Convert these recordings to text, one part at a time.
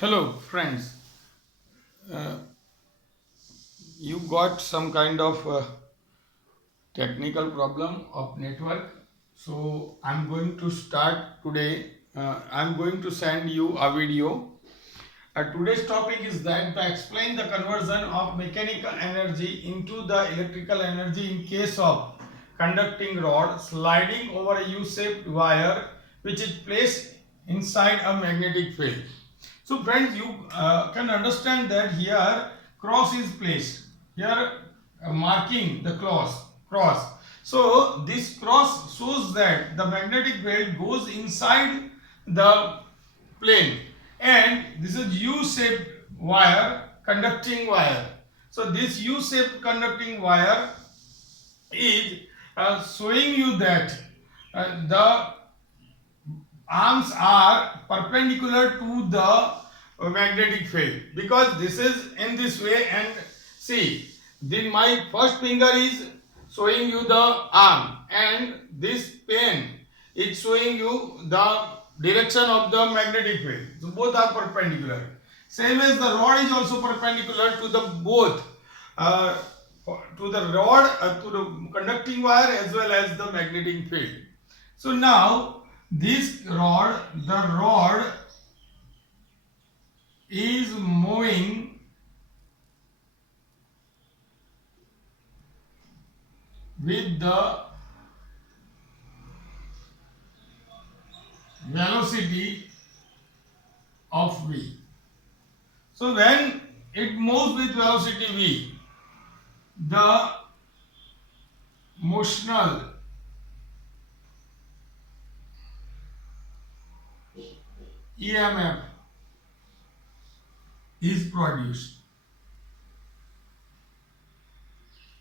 Hello, friends. Uh, you got some kind of technical problem of network. So I'm going to start today. I'm going to send you a video. Today's topic is that to explain the conversion of mechanical energy into the electrical energy in case of conducting rod sliding over a U-shaped wire which is placed inside a magnetic field. So friends, you can understand that here cross is placed. Here marking the cross. So this cross shows that the magnetic field goes inside the plane, and this is U-shaped wire, conducting wire. So this U-shaped conducting wire is showing you that the arms are perpendicular to the magnetic field, because this is in this way. And see, then my first finger is showing you the arm, and this pen is showing you the direction of the magnetic field. So both are perpendicular. Same as the rod is also perpendicular to the both, uh, to the rod, to the conducting wire as well as the magnetic field. So now this rod, the rod is moving with the velocity of v. So when it moves with velocity v, the motional EMF is produced.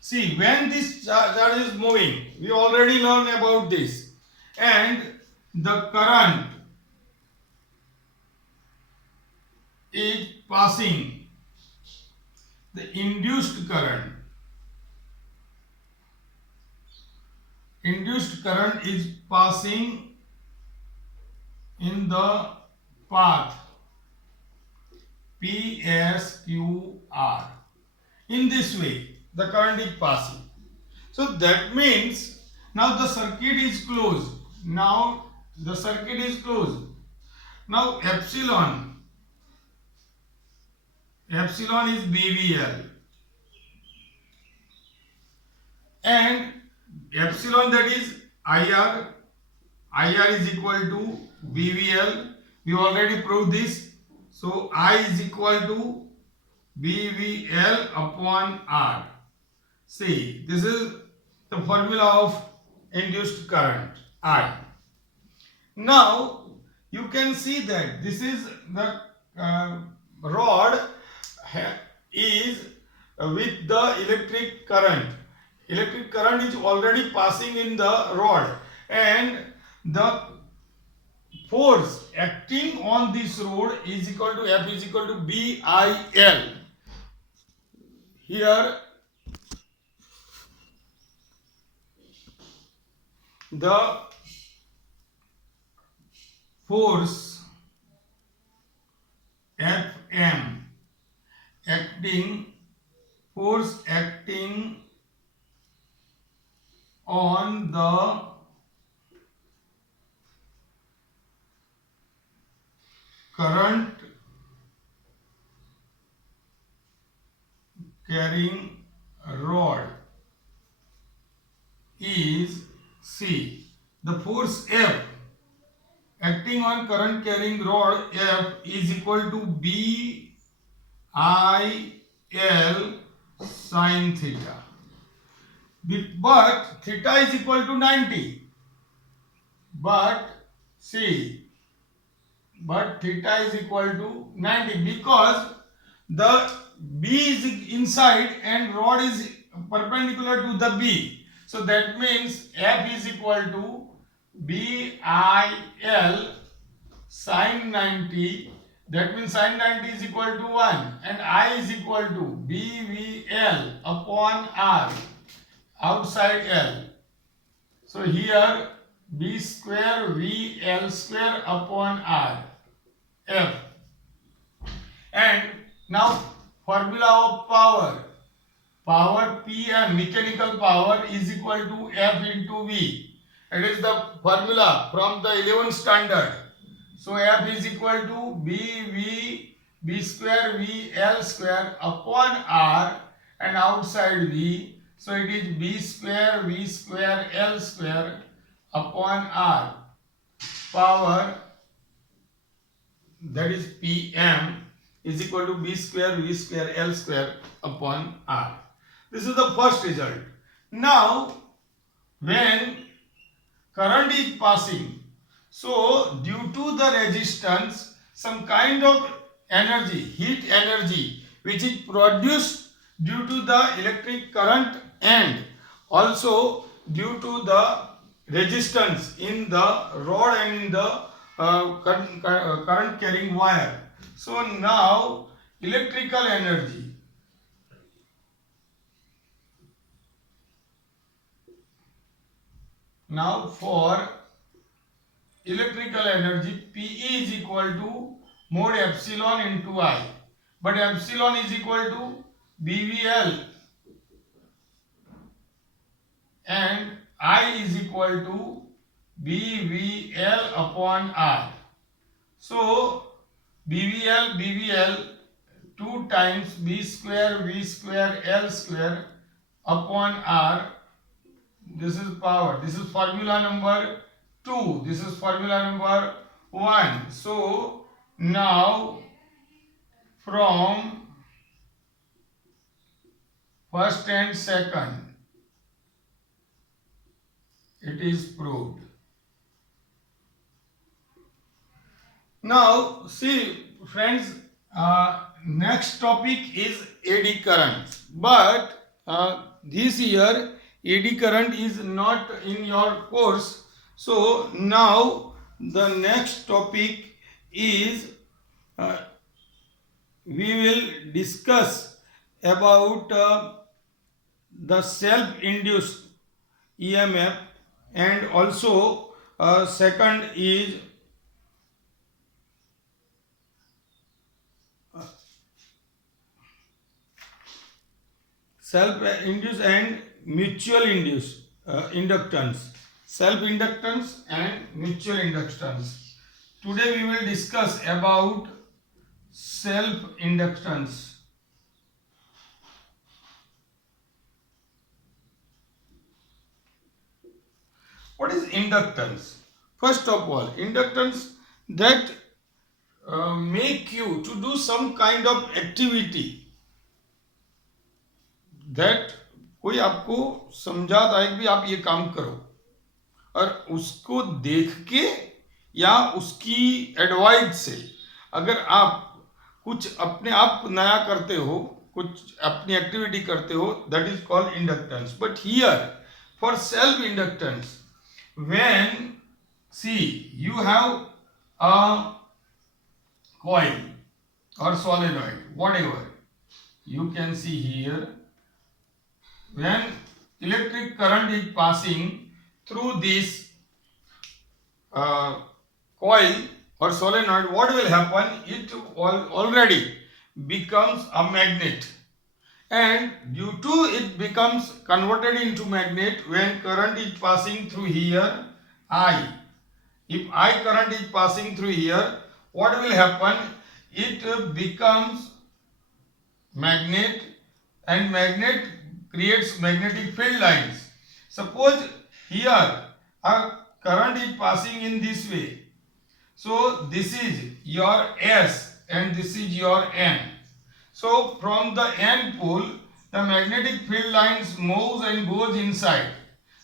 See, when this charge is moving, we already learned about this, and the current is passing, the induced current is passing in the path PSQR. In this way the current is passing. So that means now the circuit is closed. Now epsilon is BVL, and epsilon, that is IR is equal to BVL. We already proved this. So I is equal to BVL upon R. See, this is the formula of induced current, I. Now you can see that this is the rod is with the electric current. Electric current is already passing in the rod, and the force acting on this rod is equal to F is equal to BIL. Here the force Fm acting on the current carrying rod is C. The force F acting on current carrying rod F is equal to BIL sin theta. But theta is equal to 90. But theta is equal to 90 because the B is inside and rod is perpendicular to the B. So that means F is equal to BIL sin 90. That means sin 90 is equal to 1, and I is equal to BVL upon R outside L. So here B square VL square upon R F. PM mechanical power is equal to F into V. It is the formula from the 11th standard. So F is equal to B square V L square upon R, and outside V. So it is B square V square L square upon R power, that is PM, is equal to B square V square L square upon R. This is the first result. Now, when current is passing, so due to the resistance, some kind of energy, heat energy, which is produced due to the electric current and also due to the resistance in the rod and in the current carrying wire. So now electrical energy, now for electrical energy, PE is equal to mod epsilon into I, but epsilon is equal to BVL and I is equal to BVL upon R. So BVL 2 times B square V square L square upon R. This is power. This is formula number 2. This is formula number 1. So now from first and second, it is proved. Now see friends, next topic is eddy current, but this year eddy current is not in your course. So now the next topic is we will discuss about the self-induced EMF, and also second is self-induced and mutual induced inductance, self-inductance and mutual inductance. Today we will discuss about self-inductance. What is inductance? First of all, inductance that make you to do some kind of activity, that कोई आपको समझाता है कि भी आप ये काम करो, और उसको देख के या उसकी एडवाइस से अगर आप कुछ अपने आप नया करते हो, कुछ अपनी एक्टिविटी करते हो, that is called inductance. But here for self inductance, when see you have a coil or solenoid, whatever you can see here, when electric current is passing through this coil or solenoid, what will happen? It already becomes a magnet, and due to it becomes converted into magnet when current is passing through here I. If I current is passing through here, what will happen? It becomes magnet, and magnet creates magnetic field lines. Suppose here a current is passing in this way, so this is your S and this is your N. So from the N pole, the magnetic field lines moves and goes inside.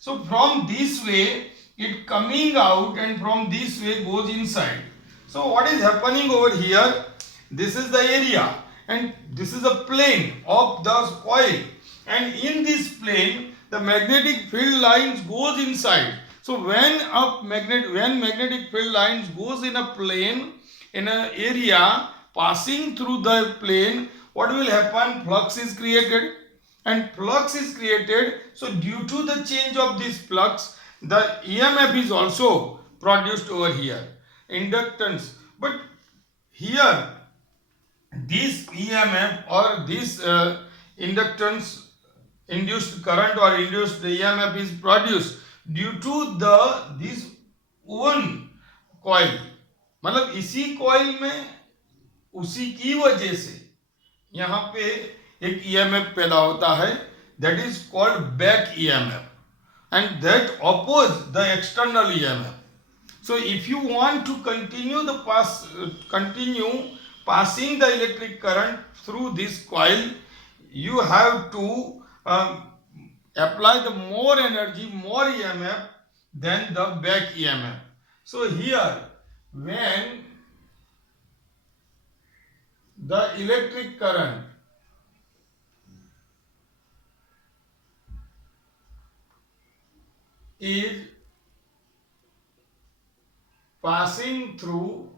So from this way it coming out, and from this way goes inside. So what is happening over here? This is the area, and this is a plane of the coil, and in this plane the magnetic field lines goes inside. So when magnetic field lines goes in a plane, in an area passing through the plane, what will happen? Flux is created, and flux is created. So due to the change of this flux, the EMF is also produced over here, inductance. But here this EMF or this inductance induced current or induced EMF is produced due to this one coil. मतलब इसी coil में उसी की वजह से यहाँ पे एक ईएमएफ पैदा होता है, that is called back EMF and that oppose the external EMF. So if you want to continue passing the electric current through this coil, you have to apply the more energy, more EMF than the back EMF. So here, when the electric current is passing through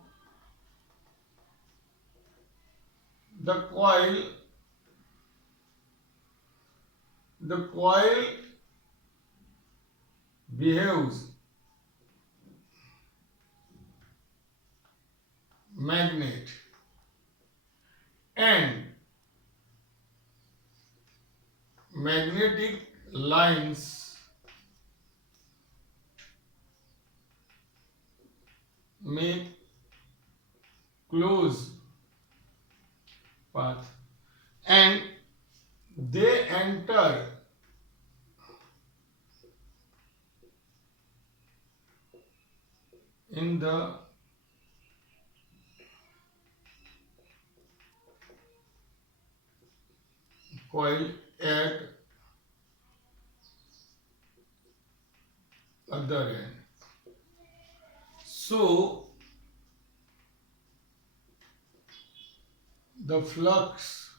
the coil behaves magnet and magnetic lines make close path and they enter in the coil at other end. So the flux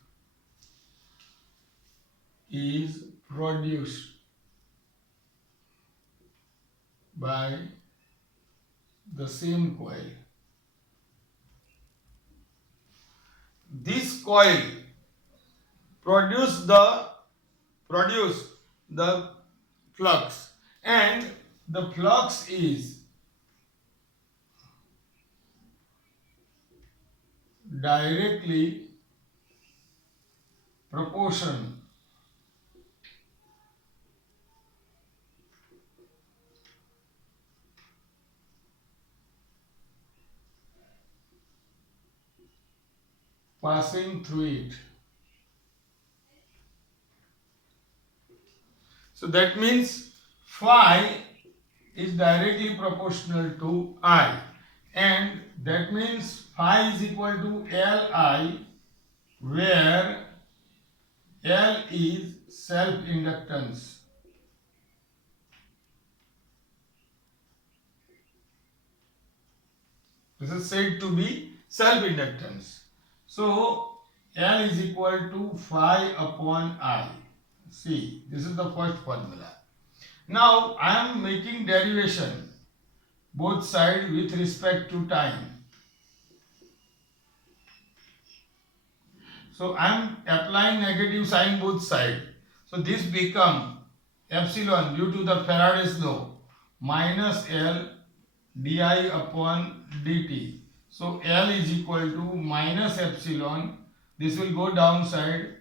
is produced by the same coil. This coil produce the flux, and the flux is directly proportional passing through it. So that means phi is directly proportional to I, and that means phi is equal to Li, where L is self-inductance. This is said to be self-inductance. So L is equal to phi upon I. See, this is the first formula. Now I am making derivation both sides with respect to time. So I am applying negative sign both sides. So this become epsilon due to the Faraday's law minus L di upon dt. So L is equal to minus epsilon. This will go downside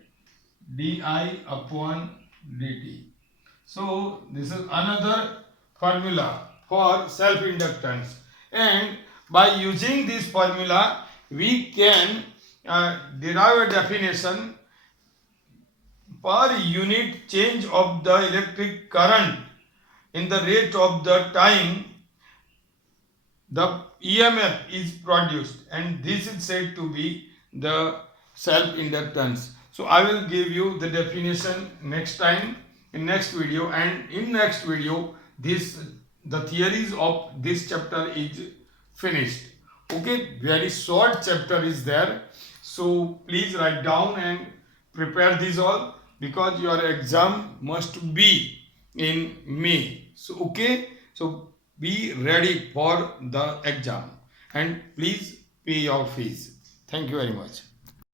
di upon dt. So this is another formula for self-inductance, and by using this formula we can derive a definition per unit change of the electric current in the rate of the time the EMF is produced, and this is said to be the self-inductance. So I will give you the definition next time in next video, and in next video the theories of this chapter is finished. Okay, very short chapter is there, so please write down and prepare these all, because your exam must be in May. So okay, so be ready for the exam and please pay your fees. Thank you very much.